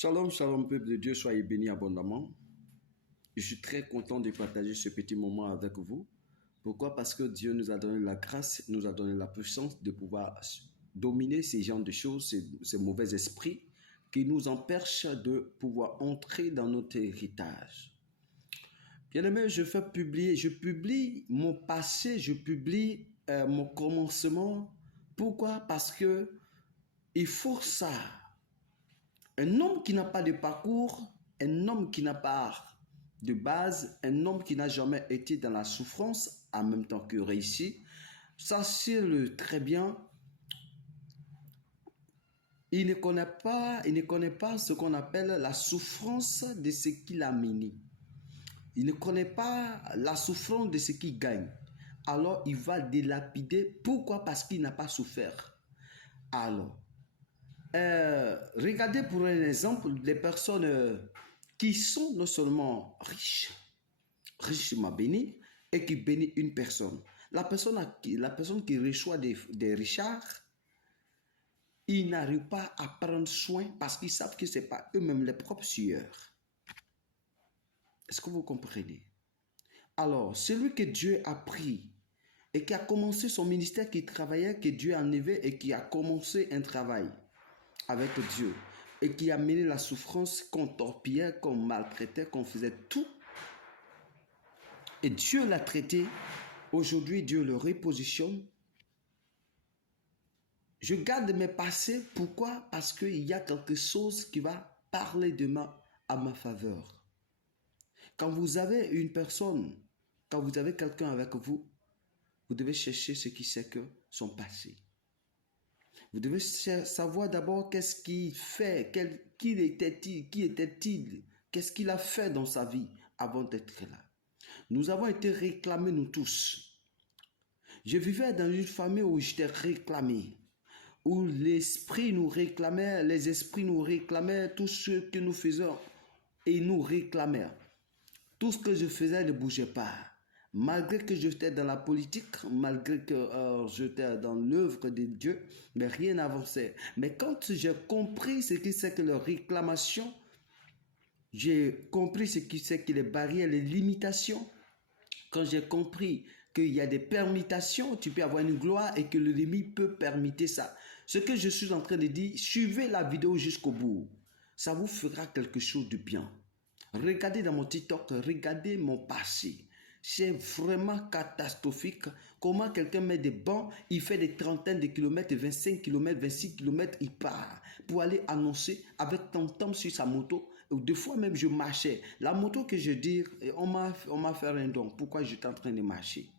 Shalom, shalom, peuple de Dieu, soyez bénis abondamment. Je suis très content de partager ce petit moment avec vous. Pourquoi? Parce que Dieu nous a donné la grâce, nous a donné la puissance de pouvoir dominer ces genres de choses, ces mauvais esprits qui nous empêchent de pouvoir entrer dans notre héritage. Bien-aimé, je publie mon passé, je publie mon commencement. Pourquoi? Parce que il faut ça. Un homme qui n'a pas de parcours, un homme qui n'a pas de base, un homme qui n'a jamais été dans la souffrance en même temps que réussi, sachez-le très bien, il ne connaît pas ce qu'on appelle la souffrance de ce qu'il a mené. Il ne connaît pas la souffrance de ce qu'il gagne. Alors il va dilapider. Pourquoi? Parce qu'il n'a pas souffert. Alors, regardez pour un exemple les personnes qui sont non seulement richement bénies et qui bénissent une personne. La personne qui reçoit des richards, ils n'arrivent pas à prendre soin parce qu'ils savent que ce n'est pas eux-mêmes les propres sueurs. Est-ce que vous comprenez? Alors, celui que Dieu a pris et qui a commencé son ministère, qui travaillait, que Dieu a enlevé et qui a commencé un travail avec Dieu et qui a mené la souffrance, qu'on torpillait, qu'on maltraitait, qu'on faisait tout. Et Dieu l'a traité. Aujourd'hui, Dieu le repositionne. Je garde mes passés. Pourquoi? Parce qu'il y a quelque chose qui va parler demain à ma faveur. Quand vous avez une personne, quand vous avez quelqu'un avec vous, vous devez chercher ce qui c'est que son passé. Vous devez savoir d'abord qu'est-ce qu'il fait, qui était-il, qu'est-ce qu'il a fait dans sa vie avant d'être là. Nous avons été réclamés, nous tous. Je vivais dans une famille où j'étais réclamé, où l'esprit nous réclamait, les esprits nous réclamaient, tout ce que nous faisions, et nous réclamaient. Tout ce que je faisais ne bougeait pas. Malgré que j'étais dans la politique, malgré que j'étais dans l'œuvre de Dieu, mais rien n'avançait. Mais quand j'ai compris ce que c'est que leur réclamation, j'ai compris ce que c'est que les barrières, les limitations. Quand j'ai compris qu'il y a des permutations, tu peux avoir une gloire et que l'ennemi peut permettre ça. Ce que je suis en train de dire, suivez la vidéo jusqu'au bout. Ça vous fera quelque chose de bien. Regardez dans mon TikTok, regardez mon passé. C'est vraiment catastrophique. Comment quelqu'un met des bancs, il fait des trentaines de kilomètres, 25 kilomètres, 26 kilomètres, il part pour aller annoncer avec tom-tom sur sa moto. Deux fois même, je marchais. La moto que je dis, on m'a fait un don. Pourquoi j'étais en train de marcher?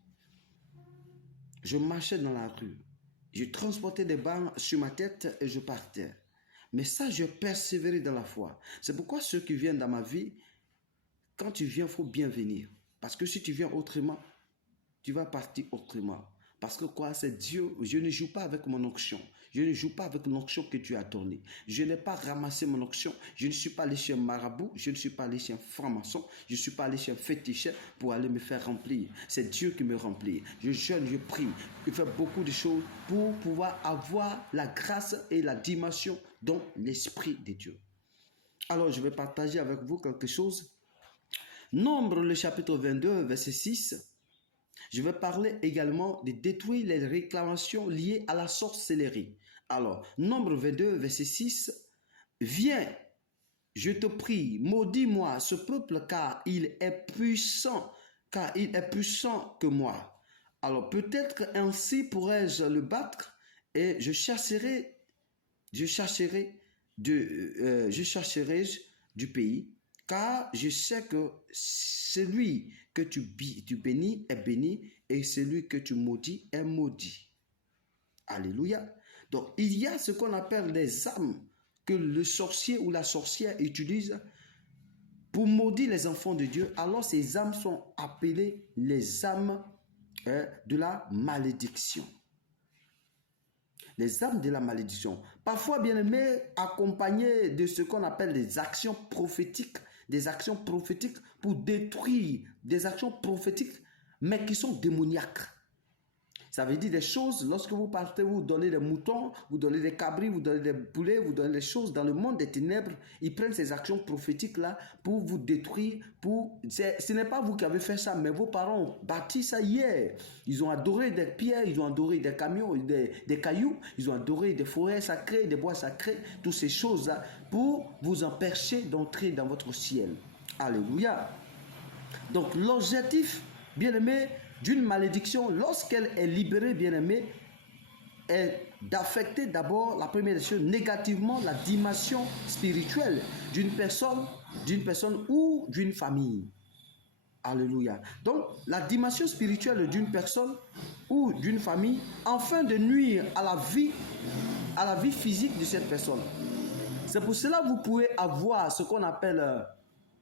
Je marchais dans la rue. Je transportais des bancs sur ma tête et je partais. Mais ça, je persévérais dans la foi. C'est pourquoi ceux qui viennent dans ma vie, quand tu viens, il faut bien venir. Parce que si tu viens autrement, tu vas partir autrement. Parce que quoi, c'est Dieu. Je ne joue pas avec mon onction. Je ne joue pas avec l'onction que tu as donnée. Je n'ai pas ramassé mon onction. Je ne suis pas allé chez un marabout. Je ne suis pas allé chez un franc-maçon. Je ne suis pas allé chez un féticheur pour aller me faire remplir. C'est Dieu qui me remplit. Je jeûne, je prie. Je fais beaucoup de choses pour pouvoir avoir la grâce et la dimension dans l'Esprit de Dieu. Alors, je vais partager avec vous quelque chose. Nombre, le chapitre 22, verset 6. Je vais parler également de détruire les réclamations liées à la sorcellerie. Alors, Nombre 22, verset 6. Viens, je te prie, maudis-moi ce peuple car il est puissant que moi. Alors, peut-être ainsi pourrais-je le battre et je chasserai du pays. Car je sais que celui que tu bénis est béni et celui que tu maudis est maudit. Alléluia. Donc, il y a ce qu'on appelle les âmes que le sorcier ou la sorcière utilise pour maudire les enfants de Dieu. Alors, ces âmes sont appelées les âmes de la malédiction. Les âmes de la malédiction. Parfois, bien aimé, accompagnées de ce qu'on appelle des actions prophétiques. Des actions prophétiques pour détruire. Des actions prophétiques, mais qui sont démoniaques. Ça veut dire des choses, lorsque vous partez, vous donnez des moutons, vous donnez des cabris, vous donnez des poulets, vous donnez des choses dans le monde des ténèbres. Ils prennent ces actions prophétiques-là pour vous détruire. Ce n'est pas vous qui avez fait ça, mais vos parents ont bâti ça hier. Ils ont adoré des pierres, ils ont adoré des camions, des cailloux, ils ont adoré des forêts sacrées, des bois sacrés, toutes ces choses-là pour vous empêcher d'entrer dans votre ciel. Alléluia. Donc l'objectif, bien-aimé, d'une malédiction, lorsqu'elle est libérée, bien-aimé, est d'affecter d'abord, la première des choses, négativement la dimension spirituelle d'une personne ou d'une famille. Alléluia. Donc, la dimension spirituelle d'une personne ou d'une famille, afin de nuire à la vie physique de cette personne. C'est pour cela que vous pouvez avoir ce qu'on appelle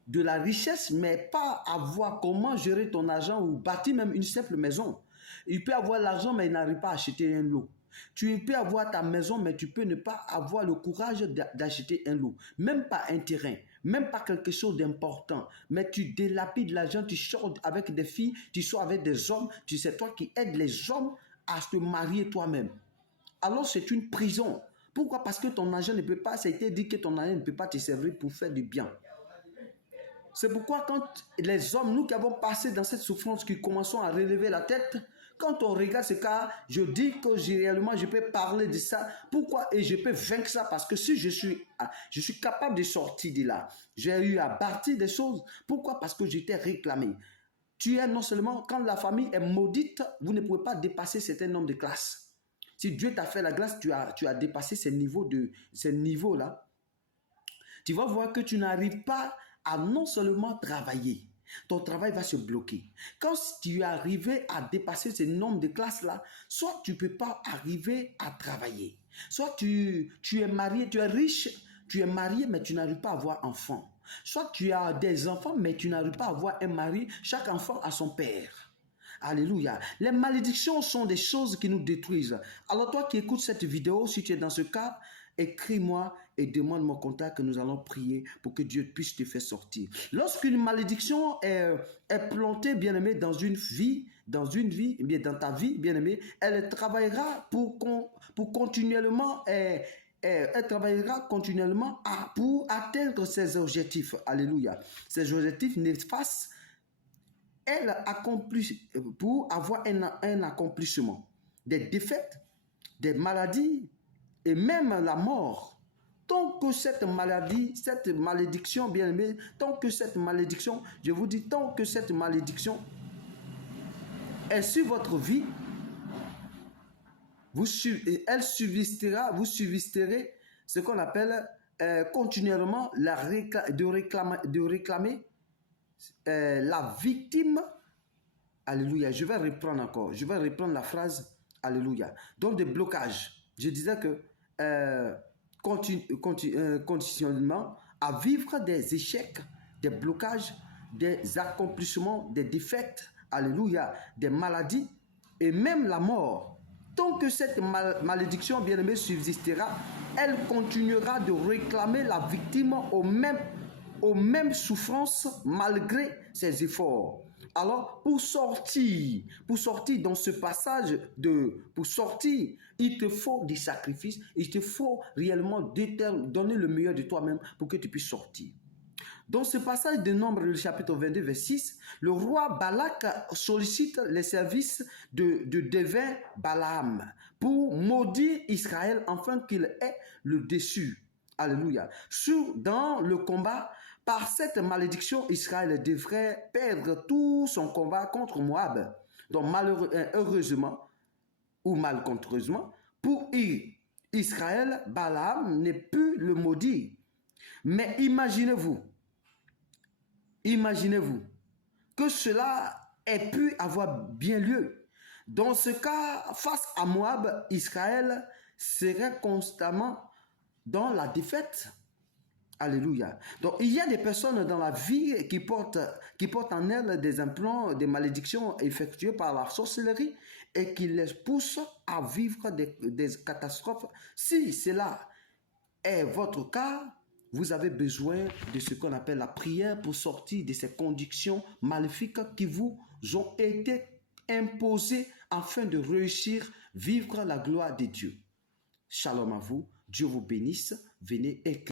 de la richesse, mais pas avoir comment gérer ton argent ou bâtir même une simple maison. Il peut avoir l'argent, mais il n'arrive pas à acheter un lot. Tu peux avoir ta maison, mais tu peux ne pas avoir le courage d'acheter un lot. Même pas un terrain, même pas quelque chose d'important. Mais tu délapides l'argent, tu sors avec des filles, tu sors avec des hommes. Tu sais, toi qui aides les hommes à se marier toi-même. Alors c'est une prison. Pourquoi? Parce que ton argent ne peut pas, ça a été dit que ton argent ne peut pas te servir pour faire du bien. C'est pourquoi quand les hommes, nous qui avons passé dans cette souffrance, qui commençons à relever la tête, quand on regarde ce cas, je dis que réellement je peux parler de ça. Pourquoi? Et je peux vaincre ça parce que si je suis capable de sortir de là, j'ai eu à bâtir des choses. Pourquoi? Parce que j'étais réclamé. Tu es non seulement, quand la famille est maudite, vous ne pouvez pas dépasser certains nombres de classes. Si Dieu t'a fait la grâce, tu as dépassé ces niveaux-là. Tu vas voir que tu n'arrives pas à non seulement travailler, ton travail va se bloquer. Quand tu es arrivé à dépasser ce nombre de classes-là, soit tu ne peux pas arriver à travailler, soit tu es marié, tu es riche, tu es marié, mais tu n'arrives pas à avoir enfant. Soit tu as des enfants, mais tu n'arrives pas à avoir un mari, chaque enfant a son père. Alléluia. Les malédictions sont des choses qui nous détruisent. Alors toi qui écoutes cette vidéo, si tu es dans ce cas, écris-moi et demande mon contact que nous allons prier pour que Dieu puisse te faire sortir. Lorsqu'une malédiction est plantée, bien-aimé, dans ta vie, bien-aimé, elle travaillera pour continuellement... elle travaillera continuellement pour atteindre ses objectifs. Alléluia. Ses objectifs néfastes, elle accomplit pour avoir un accomplissement. Des défaites, des maladies et même la mort. Tant que cette malédiction, bien aimé, tant que cette malédiction, je vous dis, tant que cette malédiction est sur votre vie, elle subsisterez ce qu'on appelle continuellement de réclamer la victime. Alléluia. Je vais reprendre encore. Je vais reprendre la phrase. Alléluia. Donc des blocages. Je disais que continuellement à vivre des échecs, des blocages, des accomplissements, des défaites. Alléluia. Des maladies et même la mort. Tant que cette malédiction, bien-aimée, subsistera, elle continuera de réclamer la victime aux mêmes souffrances malgré ses efforts. Alors, pour sortir dans ce passage, pour sortir, il te faut des sacrifices, il te faut réellement donner le meilleur de toi-même pour que tu puisses sortir. Dans ce passage de Nombre, le chapitre 22, verset 6, le roi Balak sollicite les services de devin Balaam pour maudire Israël afin qu'il ait le dessus. Alléluia. Dans le combat, par cette malédiction, Israël devrait perdre tout son combat contre Moab. Donc heureusement ou malencontreusement, pour Israël, Balaam n'est plus le maudit. Mais imaginez-vous que cela ait pu avoir bien lieu. Dans ce cas, face à Moab, Israël serait constamment dans la défaite. Alléluia. Donc, il y a des personnes dans la vie qui portent en elles des implants, des malédictions effectuées par la sorcellerie et qui les poussent à vivre des catastrophes. Si cela est votre cas, vous avez besoin de ce qu'on appelle la prière pour sortir de ces conditions maléfiques qui vous ont été imposer afin de réussir, vivre la gloire de Dieu. Shalom à vous, Dieu vous bénisse, venez éclairer.